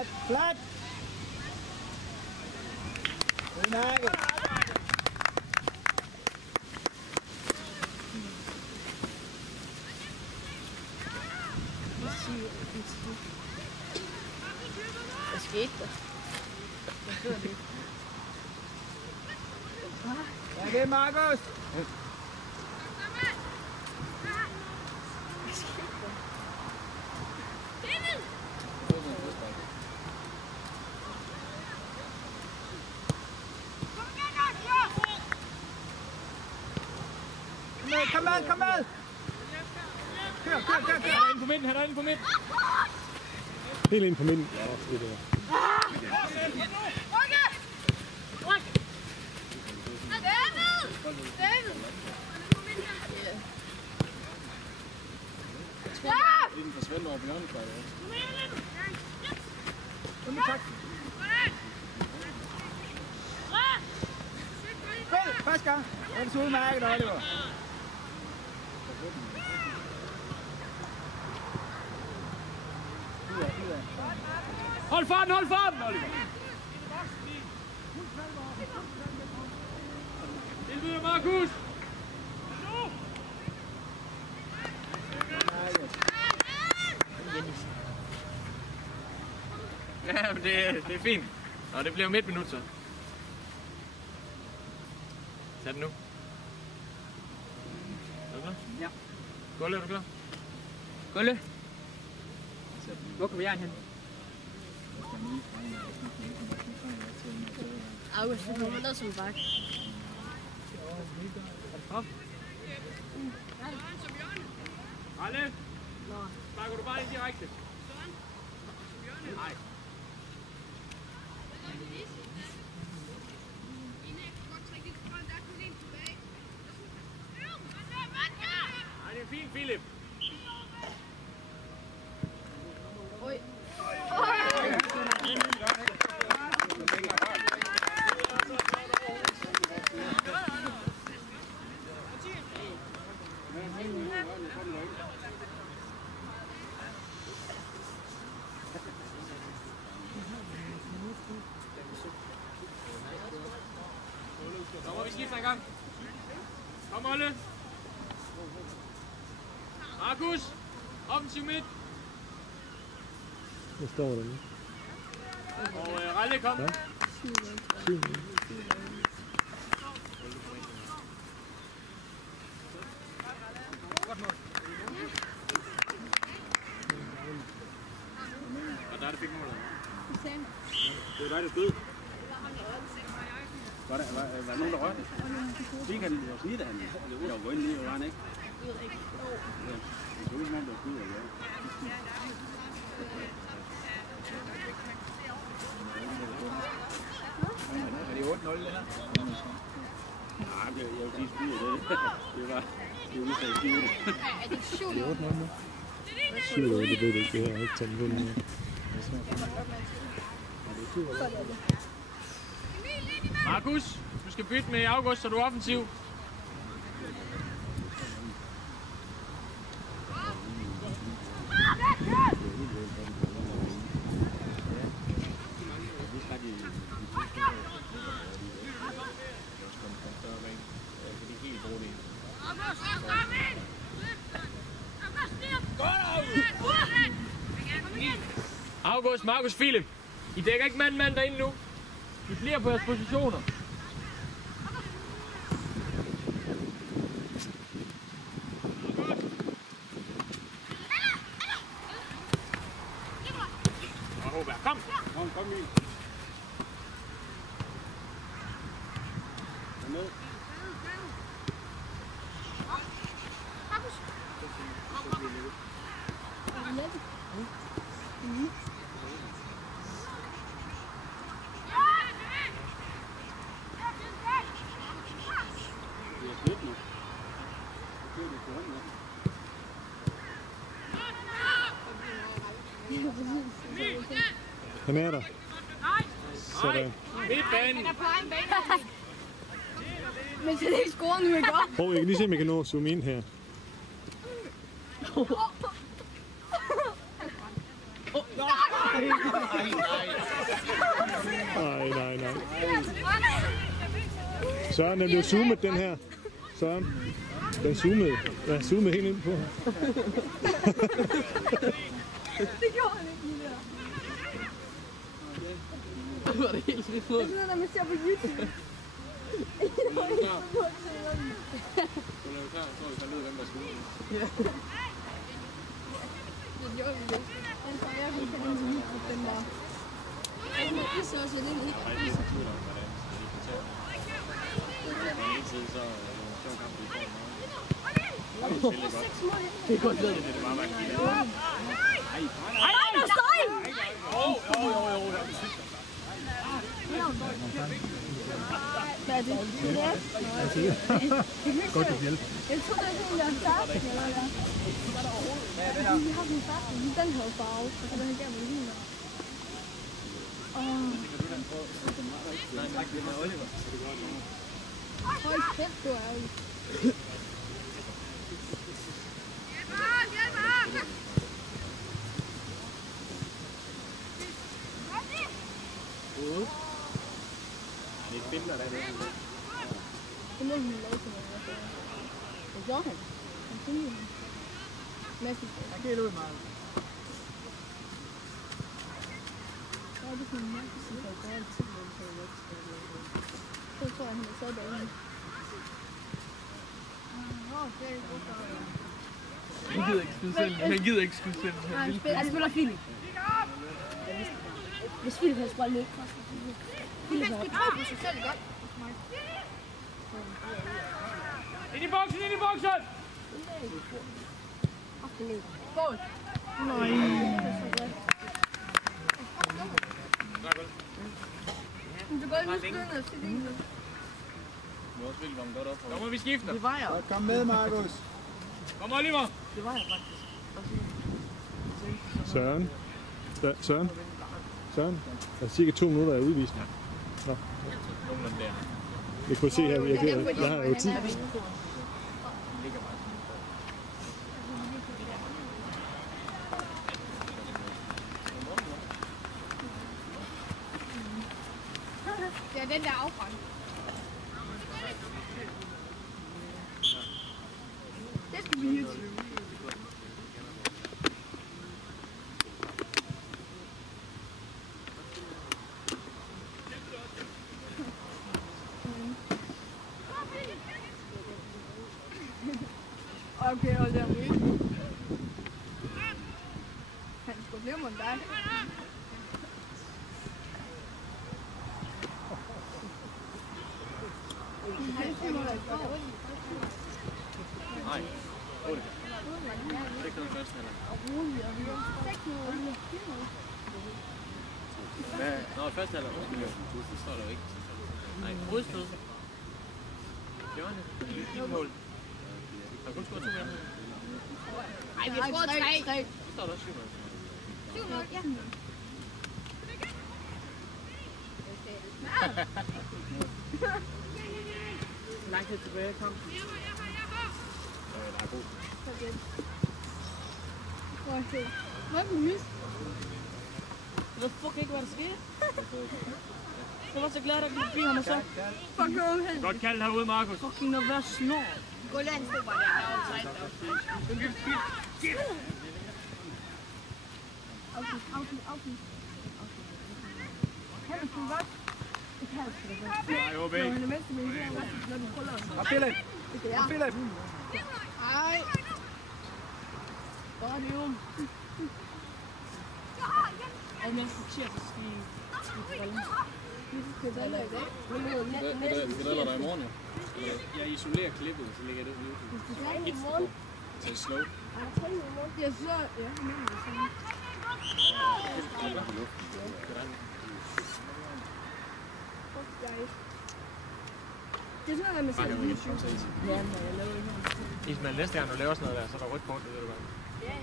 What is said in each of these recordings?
Flat, flat. Udmærket. Hvad skete der? Ja, det er Markus. Kom med, kom med! Kør! Han er inde på midten, han er inde på midten. Helt ind på midten. Ja, det der. Den forsvinder over på hjørnet. Kom med, tak. Spil, første gang. Det er så udmærket, Oliver. Hold for den, Oliver! Tilbyder Markus! Ja, men det er fint. Nå, det bliver om 1 minut så. Tag den nu. Er du klar? Ja. Gulle, er du klar? Gulle. Hvor kommer jeg hen? August, du kommer ned som bak. Alle? Sparker du bare ind direkte? Nej. Nej, det er fint, Philip. Oj. Så må vi skifte en gang. Kom, Olle. Markus, offensiv midt. Hvad står der nu? Og Ralle, kom. Ja. 7. Og der er det fik målet. Det var dig, der stod. Var der nogen, der rørte det? Fik han jo snit, han var gået ind lige, var han ikke? Jeg ved ikke. Ja. Det var ikke nogen, der stod, ja. Er det 8-0 det her? Nej, jeg vil sige spydet det. Det var udslagsgivet. Er det 7? Det er 8 nu. 7 det ved du ikke. Det har jeg ikke taget med nu. Markus, du skal bytte med August, så du er offensiv. August, Markus, Philip. I dækker ikke mand derinde nu. I bliver på jeres positioner. Og Håberg, kom! Kom ind. Kom ned. Han er der. Sådan. Midtbanen. Men så er det ikke scoret nu, ikke? Prøv, jeg kan lige se, om jeg kan nå at zoome ind her. Nej. Søren, den blev zoomet, den her. Søren, den zoomede. Jeg har zoomet helt ind på. Det gjorde han ikke lige der. Det var det helt smidt på. Det er sådan noget, når man ser på YouTube. Du er klar, så vi fandt ud af, hvem der skulle. Det gjorde vi det. Den får jeg kun kan den YouTube, den der. Jeg må lige så sætte ind i. Nej, det er ikke tvivl om, hvordan det er. På den ene side, så er det en sjov kamp, vi får meget. Det er godt lavet. Det er bare, man kan lide. Nej, der støj! Hvad er det? Godt, du hjælper. Jeg tror, det er sådan, der er færdig, eller hvad? Vi har den færdig. Den havde farve, og så den her gav mig lige der. Hold kæft, du er ærgerlig. Det er spindler, der er det. Det må hun lave til mig. Det gjorde han. Han tænkte han. Masse. Han kan ud meget. Så er det sådan en mærke, som kan gøre altid, når han tager væk. Så tror jeg, han er så derinde. Han gider ikke skyde selv. Han gider ikke skyde selv. Han spiller Philip. Hvis Philip havde spillet lidt. Philip havde tro på sig selv godt. Ind i boksen, ind i boksen! Skål. Nej. Du går lige skynde og sætte ind. Du har også virkelig varmet godt op. Så må vi skifte. Det var jeg. Kom med, Markus. Kom, Oliver. Det var jeg faktisk. Søren. Søren. Der er cirka 2 minutter af udvisning. Nå. Nogenlunde der. Jeg kunne se her, jeg har jo tid. Det er den der afbrændt. Det skal vi hygge. Okay, hold der med. Han skulle blive med dig. Nej. 8. Det kan du først have. Hvad? Nå, først halvår. Det står der jo ikke. Nej, hovedstød. Det var det. Mål. Har du kun skåret 2 gange? Nej, vi har skåret 3. Det står der også 7 gange. 7-0, ja. Lang tid tilbage kom. Der er god. Hvad for lys? Jeg ved fuck ikke, hvad der skete. Jeg var så glad, at jeg kunne blive ham og så. Fuck no, hen. Godt kaldt herude, Markus. Fucking at være snor. Gå land, stå bare der. Der var sejt. Afgiv. Kan du sgu godt? Det kan du sgu godt. Nej, OB. Det er det mindste, men det er godt, når du prøver at... Og Philip. Det kan jeg. Philip. Ej. Godt jo. Og mens du siger, så skal I Vi driller dig i morgen, jo. Jeg isolerer klippet, så lægger jeg det ud. Til slow. Jeg så... Ja, jeg mener det sådan. Det er sådan noget, man ser på YouTube. Ja, men jeg laver ikke noget. Ismael, næste gang du laver sådan noget der, så er der rødt kort, det ved du godt. Ja.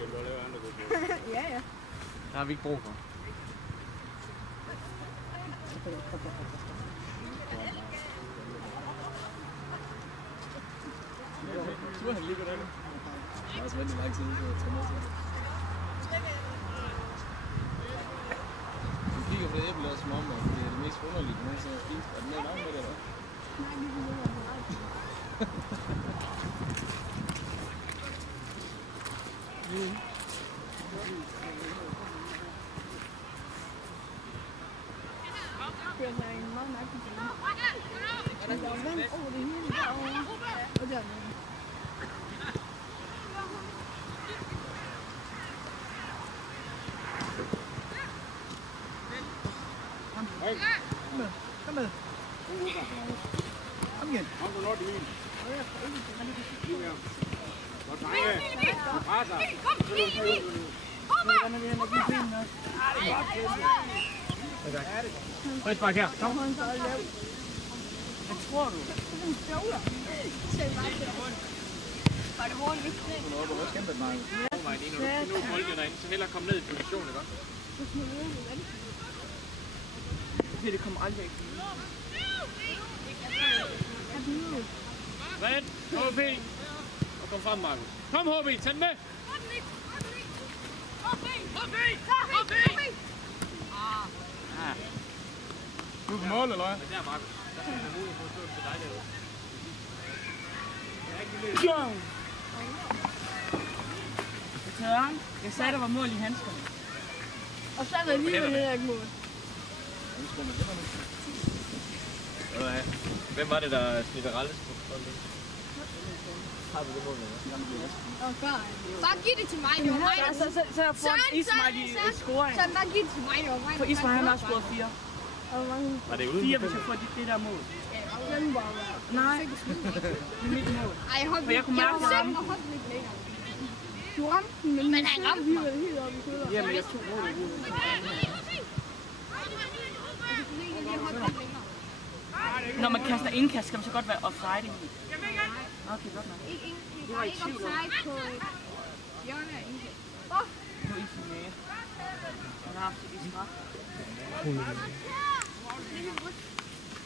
Du kan lave andre gode. Ja. Der har vi ikke brug for. Tror han lige på den? Jeg har også ventet lang tid, så jeg tager med til. det æble som om, at det er det mest underlige, du nogensinde har spist. Er den med i gang med det, eller? Nej, det er noget, jeg har det er en meget mærkelig ting. Der er vand over det hele derovre. Og dernede. Kom med. Kom igen. Kom på Nordlyn. Godt Frispark her. Kom. Hvad tror du? Det er en støvler. Var det hårdt lidt? Du har også kæmpet meget. Nu er bolden derinde, så hellere komme ned i position, ikke også? Det kommer aldrig ikke. Vand, HB. Og kom frem, Markus. Kom, HB, tag den med. Du er på mål, eller hvad? Men der, Markus. Der skal man mulighed for at stå til dig derude. Søren, jeg sagde, der var mål i handskerne. Og så er der alligevel heller ikke mål. Hvem var det, der snittede ralles på bolden? Har du det mål, eller? Bare giv det til mig, det var mig, der... Så jeg får Ismail i scoring. Så bare giv det til mig, det var mig, For Ismail han har scoret 4. Var det ude? 4, hvis jeg får det der mål. Nej, det er mit mål. Ej, jeg For jeg kunne mærke, at ramte lidt længere. Du ramte den, men han ramte mig helt op i kødder. Jamen, jeg tog målet ud. Når man kaster indkast, skal man så godt være offside i. Okay, godt nok. Det var ikke offside på hjørnet af indkast. Nu er Isen med. Han har haft det i straf.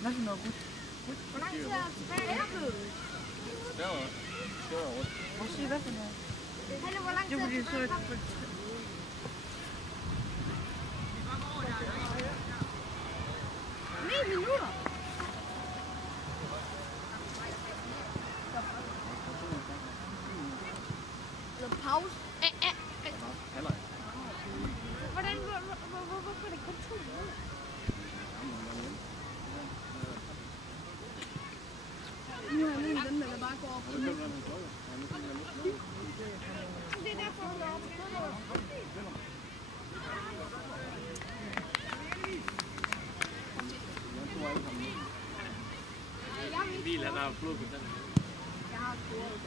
Hvad for noget rut? Hvor lang tid er tilbage er blevet? Hvor siger hvad for noget? Hvor lang tid er tilbage? 9 minutter. Eller pause. Hvordan? Hvorfor er det kun 2 minutter? Nu har jeg en af dem, der bare går op. Det er derfor, hun går op. Emil, han har flået på den. Jeg har scoret.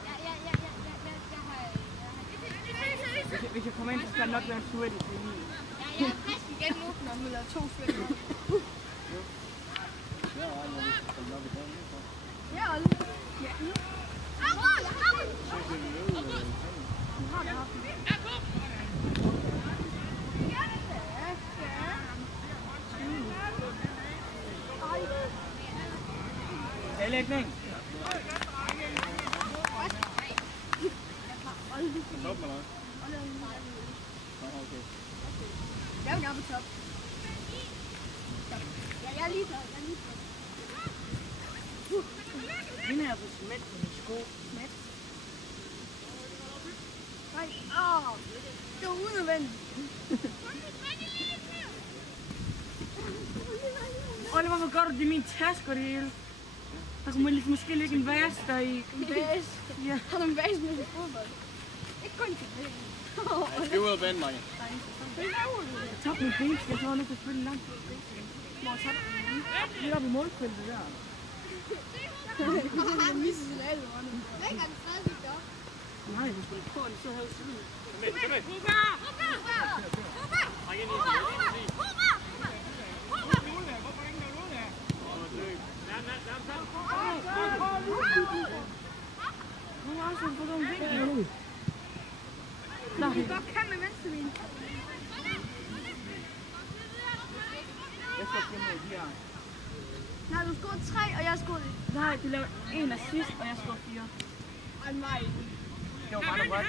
Hvis jeg kommer ind, så skal der nok være en sweat i Emil. Jeg er frisk igen nu, når hun lader 2 sweater. Ja, Olle. Ja, nu. Jeg har den. Du har den. Lægning. Top, eller hvad? Jeg vil gerne på top. Ja, jeg er lige klar. Hende har fået cement på min sko. Nej. Det var unødvendigt. Olle, hvorfor gør du det i min taske og det hele? Der kunne måske ligge en vase der i. En vase? Ja. Har du en vase med til fodbold? Ikke kun til det. Jeg skal ud af banen, Marie. Jeg tabte min ben, jeg tror nødt til at spille langt. Hvor har tabt den? Lige oppe i målkøllet der. har misset sin alle runde. Lægger den stadig op. Nej, hun skulle på den så havde siden. Kom med. Nu har hun fået nogle vinkel. Nå, du godt kan med venstre ben. Jeg skal finde noget her. Nej, du scorede 3, og jeg scorede... Nej, du lavede 1 assist, og jeg scorede 4. Ej, nej. Det var meget godt.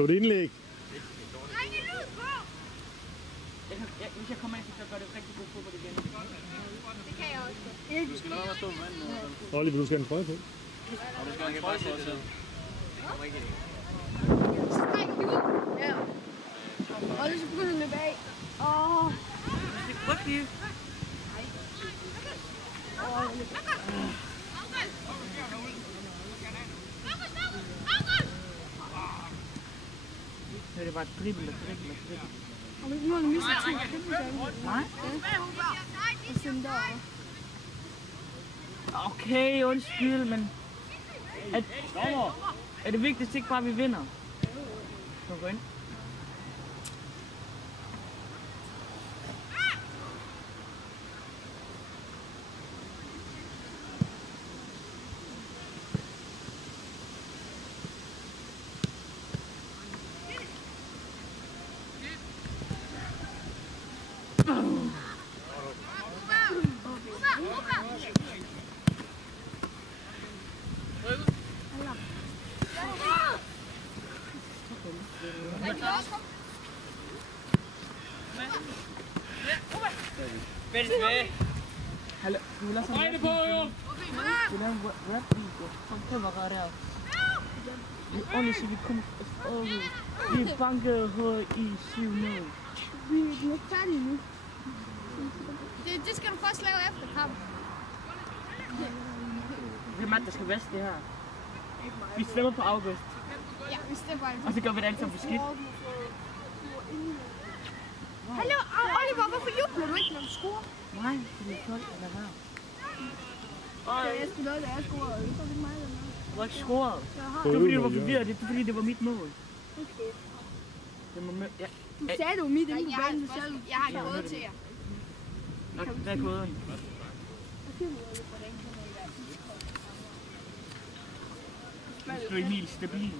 var et indlæg. Hvis jeg kommer ind, så gør det rigtig god fodbold igen. Det kan jeg også. Du skal nok stå med manden. Oliver, du skal have en trøje på. Og du skal ikke bare stå til. Kommer ikke ind. Så trækker vi ud. Ja. Og så begynder at løbe af. Det er frygteligt. Det er bare dribbel. Og nu har du mistet 2 dribbel. Nej. Og siden derovre. Okay, undskyld, men er det vigtigste ikke bare, at vi vinder? Så gå ind. Hallo, du vil også have en rap-video? Du vil have en rap-video? Kom til at være der. Vi er ordentligt, så vi kommer over. Vi er banket i 7-0. Vi er færdige nu. Det skal du først lave efter kamp. Det er mand, der skal vaske det her. Vi stemmer på August. Ja, vi stemmer altså. Og så gør vi det alt sammen beskidt. Hallo, Oliver, hvorfor jubler du ikke, når du scorer? Nej, det er koldt eller hvad? Jeg skulle noget, da jeg scorede. Det var ikke mig, der noget. Du har ikke scoret. Det var fordi, du var forvirret. Det er fordi, det var mit mål. Okay. Det må ja. Du sagde, du var midt inde på banen selv. Jeg har ikke råd til jer. Hvad er koden? Du skal Emil stabil.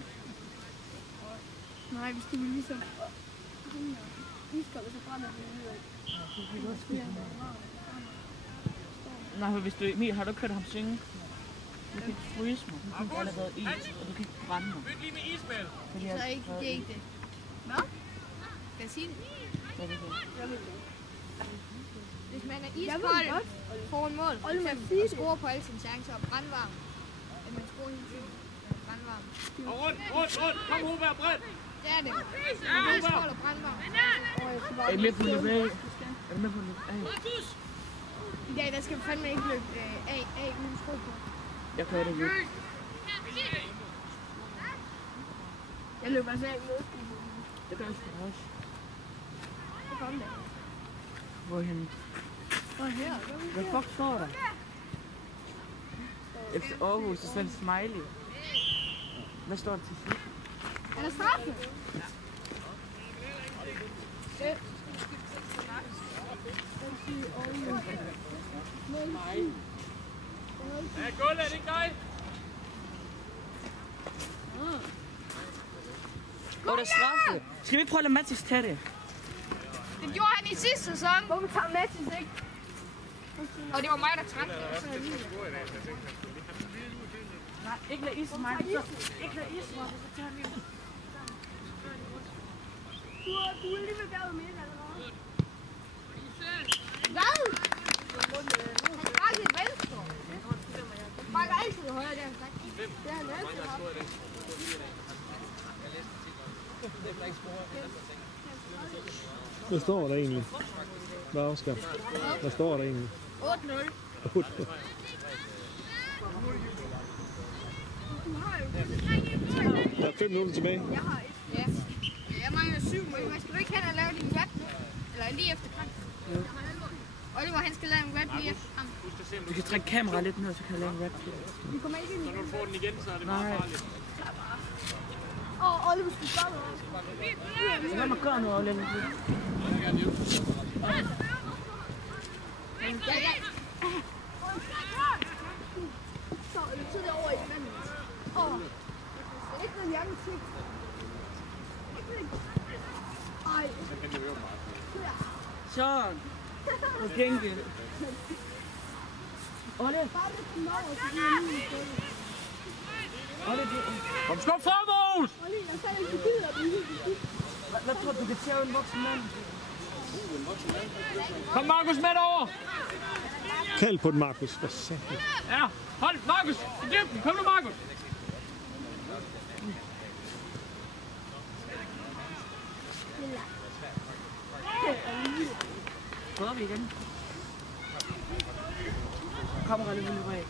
Nej, hvis du vil ligesom... Iskold, så brænder det ud. Nej, hvis du Emil, har du ikke hørt ham synge? Du kan ikke fryse mig. Du kan allerede is, og du kan ikke brænde mig. Byt lige med ismæl. Så ikke det ikke det. Hvad? Skal jeg sige det? Hvis man er iskold foran mål, for eksempel, og scorer på alle sine chancer og brandvarm, at man scorer hele tiden brandvarm. Og rundt. Kom, Hoberg, bredt. Det er det. Iskold og brandvarm. Er I med på løb af? Er du med på løb af? I dag, der skal vi fandme ikke løbe af uden sko på. Jeg kører det ikke. Jeg løber altså af med sko. Det gør jeg sgu også. Det kom det. Hvorhen? Her. Hvad fuck står der? Efter Aarhus, så sådan en smiley. Hvad står der til sidst? Er der straffe? Ja, Gulle, er det ikke dig? Åh, der er straffe. Skal vi ikke prøve at lade Mathis tage det? Det gjorde han i sidste sæson. Hvorfor tager Mathis ikke? Og det var mig, der trak det. Nej, ikke lad is mig. Ikke lad is mig, så tager vi. Du er lige ved gavet med allerede. Hvad? Han bakker i venstre. Han bakker altid i højre, det har han sagt. Det har han altid haft. Hvad står der egentlig? Hvad Oscar? Hvad står der egentlig? 8-0. 8. Der er 5 minutter tilbage. Jeg har et. Ja. Jeg mangler 7 mål. Skal du ikke hen og lave din rap? Eller lige efter kamp? Oliver, han skal lave en rap lige efter kamp. Du kan trække kameraet lidt ned, så kan jeg lave en rap til. Vi kommer ikke ind. Så når du får den igen, så er det meget farligt. Oliver skal stoppe også. Lad mig gøre noget, Oliver. Ja. Så det over i vandet. Ikke den jakke til. Ej. Sådan. Og gengæld. Oliver. Kom, skub fremad! Markus! Hvad tror du kan tage en voksen mand? Kom Markus med derover! Kald på den, Markus. Hvad sagde du? Ja, hold Markus! I dybden! Kom nu Markus! Prøver vi igen. Kommer der lidt ud af.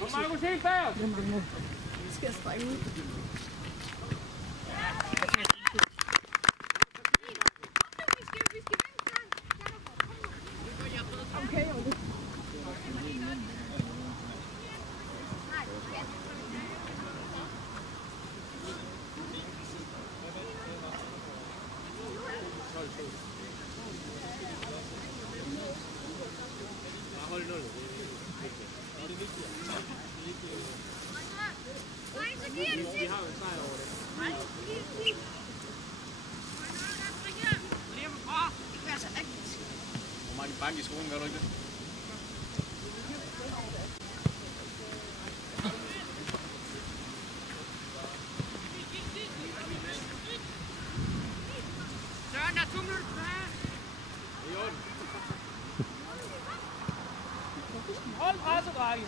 Kom Markus helt bag! Skal jeg springe ud? Hvor mange bank i skolen, gør du ikke det? Søren, der er 2 minutter tilbage! Hold presset, drenge!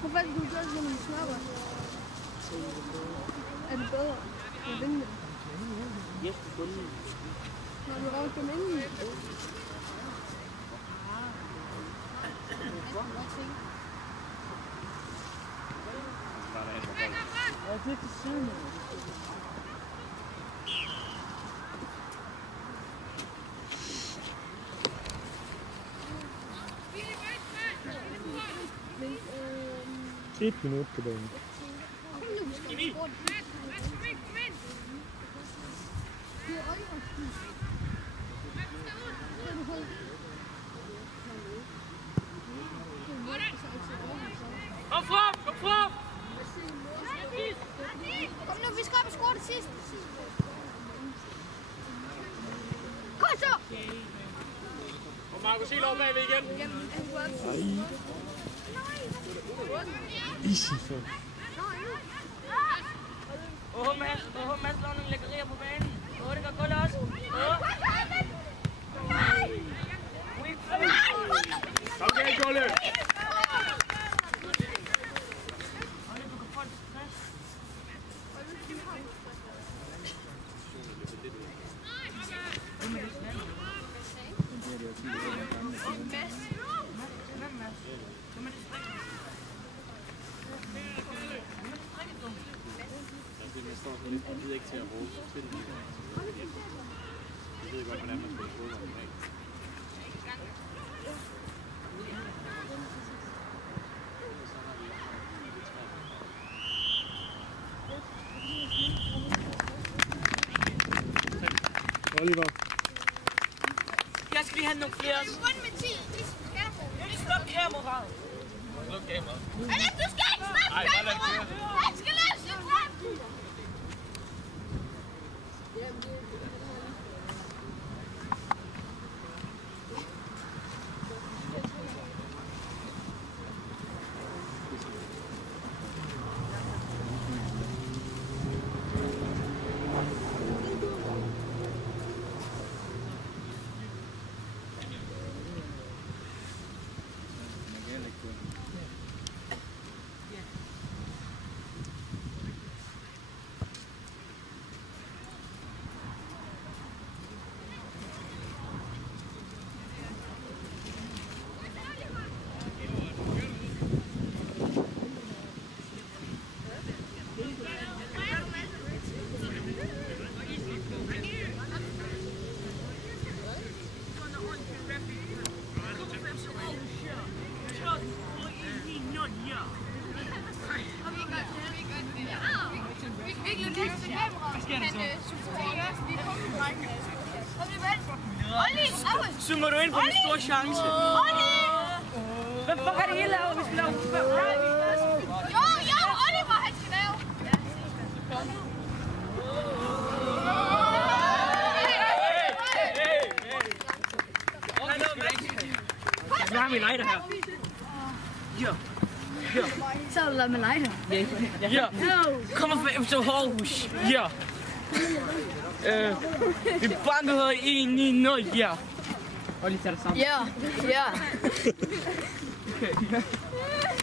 Hvorfor er det, du gør det, når du snapper? Er det bedre at vinde dem? Yes, du kunne. Når du røver dem inden? Ja, det er til siden. Et minut på banen. Kom frem! Kom frem! Kom nu, vi skal op og score det sidste. Kom så! Kom Markus helt over bagved igen. Easy for. Mads slår nogle lækkerier på banen. Det går godt også. Kom igen, Jolle! Jeg ved ikke til at råbe til det. Jeg ved godt, hvordan man spiller fodbold i dag. Oliver. Jeg skal lige have nogle flere. Sluk kameraet. Sluk kameraet. Du skal ikke snakke kameraet! Han skal lave sit rap! zoomer du ind på en stor chance. Hvad fuck er det hele lavet, hvis vi laver Jo, Oliver, han skal lave. Jeg har min lighter her. Så har du lavet med lighter. Ja. Kommer fra FC Aarhus. Ja. Vi banker 1-9-0. Ja. Og lige tager det sammen. Ja.